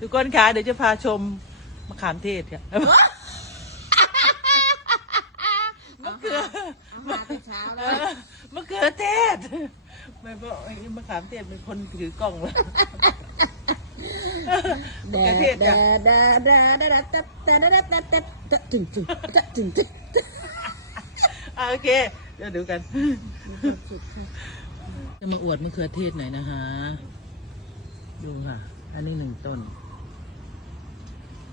ทุกคนคะเดี๋ยวจะพาชมมะขามเทศค่ะมะเขือมาแต่เช้าเลยมะเขือเทศไม่บอกมะขามเทศเป็นคนถือกล่องแล้วมะเขืทศดาดาดาดาดาดาดาดาดตัจุ่จุ่มตัจุ่จุ่โอเค เดี๋ยวดูกัน จะมาอวดมะเขือเทศหน่อยนะคะ ดูค่ะ อันนี้หนึ่งต้น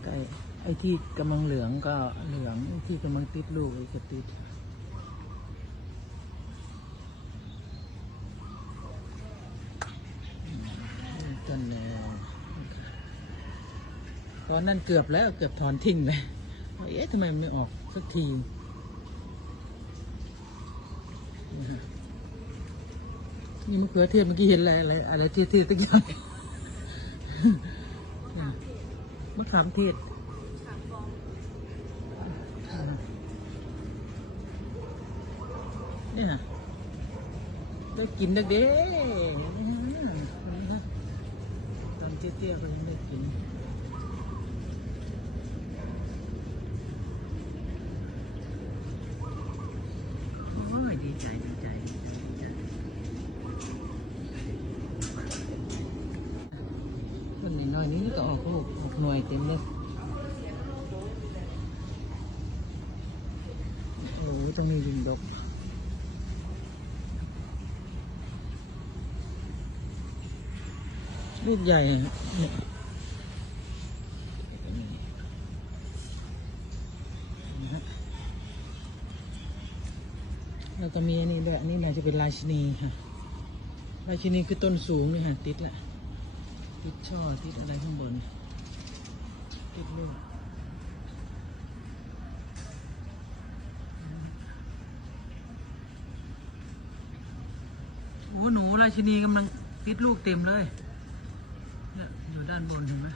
ไก่ไอ้ที่กำลังเหลืองก็เหลืองไอ้ที่กำลังติดลูกไอ้ก็ติดต้นแล้วตอนนั้นเกือบแล้วเกือบถอนทิ้งเลยเอ๊ะทำไมมันไม่ออกสักทีนี่มะเขือเทศเมื่อกี้เห็นอะไรอะไรอะไรที่ที่ตั้งอย่าง มะขามเทศเนี่ยได้กินเด็กเด้ตอนเตี้ยๆก็ยังได้กินโอ้ยดีใจดีใจดีใจดีใจ ต้นน้อยๆนี้ก็ออกลูกออกหน่วยเต็มเลยโอ้ยตรงนี้ยิงดกลูกใหญ่เนี่ยนะฮะแล้วก็มีอันนี้ด้วยอันนี้น่าจะเป็นราชินีค่ะ ราชินีคือต้นสูงเนี่ยค่ะติดละ ติดช่อติดอะไรข้างบน ติดลูกโอ้หนูราชินีกำลังติดลูกเต็มเลยเนี่ยอยู่ด้านบนเห็นไหม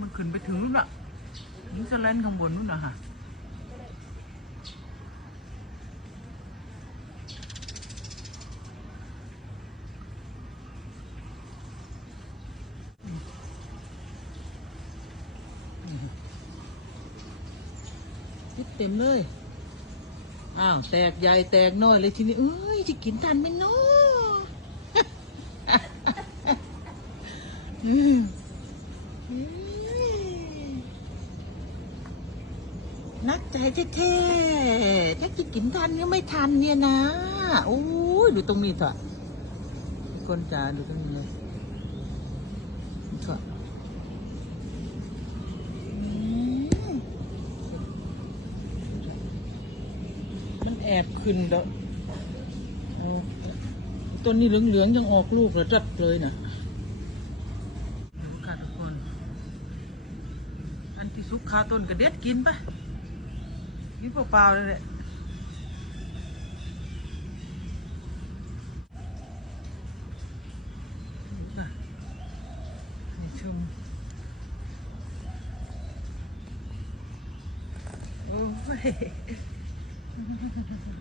มันขึ้นไปถึงนู่นอะนิวซีแลนด์ข้างบนนู่นนะฮะ ติดเต็มเลย อ้าว แตกใหญ่แตกน้อยเลยทีนี้เอ้ย จะกินทันไหมเนาะอืมนักใจแท้ๆถ้าจะกินทันก็ไม่ทันเนี่ยนะ โอ้ยดูตรงนี้เถอะคนจ๋าดูตรงนี้เลยเถอะอืม มัน แอบขึ้นเด้อเอาต้นนี้เหลืองๆยังออกลูกระดับเลยนะดูค่ะทุกคน อันที่สุกคาต้นกระเด็ดกินไปกินเปล่าๆเลยแหละดูค่ะนี่ชมโอ้ย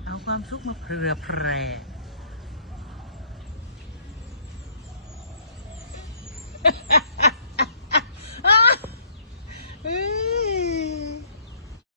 เอาความสุขมาเผื่อแผ่